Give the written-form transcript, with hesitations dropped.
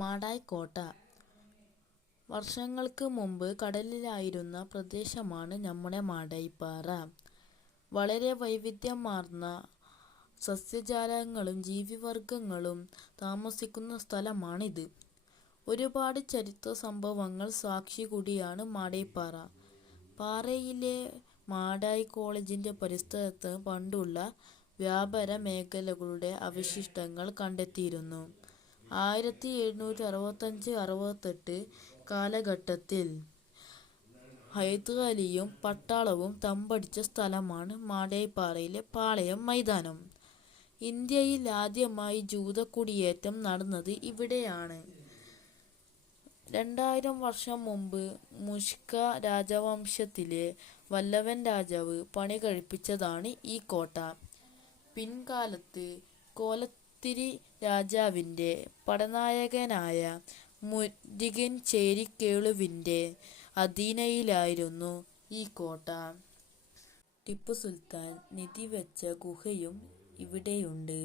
മാടായി കോട്ട വർഷങ്ങൾക്ക് മുമ്പ് കടലിലായിരുന്ന പ്രദേശമാണ് നമ്മുടെ മാടായിപ്പാറ. വളരെ വൈവിധ്യമാർന്ന സസ്യജാലങ്ങളും ജീവിവർഗങ്ങളും താമസിക്കുന്ന സ്ഥലമാണിത്. ഒരുപാട് ചരിത്ര സംഭവങ്ങൾ സാക്ഷി കൂടിയാണ് മാടായിപ്പാറ. പാറയിലെ മാടായി കോളേജിന്റെ പരിസരത്ത് പണ്ടുള്ള വ്യാപാര മേഖലകളുടെ അവശിഷ്ടങ്ങൾ കണ്ടെത്തിയിരുന്നു. 1765-68 കാലഘട്ടത്തിൽ ഹൈദരലിയും പട്ടാളവും തമ്പടിച്ച സ്ഥലമാണ് മാടായിപ്പാറയിലെ പാളയം മൈതാനം. ഇന്ത്യയിൽ ആദ്യമായി ജൂത കുടിയേറ്റം നടന്നത് ഇവിടെയാണ്. 2000 വർഷം മുമ്പ് മുഷ്ക രാജവംശത്തിലെ വല്ലഭൻ രാജാവ് പണികഴിപ്പിച്ചതാണ് ഈ കോട്ട. പിൻകാലത്ത് കോലത്തിരി രാജാവിന്റെ പടനായകനായ മുരുകൻ ചേരിക്കേളുവിന്റെ അധീനതയിലായിരുന്നു ഈ കോട്ട. ടിപ്പു സുൽത്താൻ നിധിവെച്ച ഗുഹയും ഇവിടെയുണ്ട്.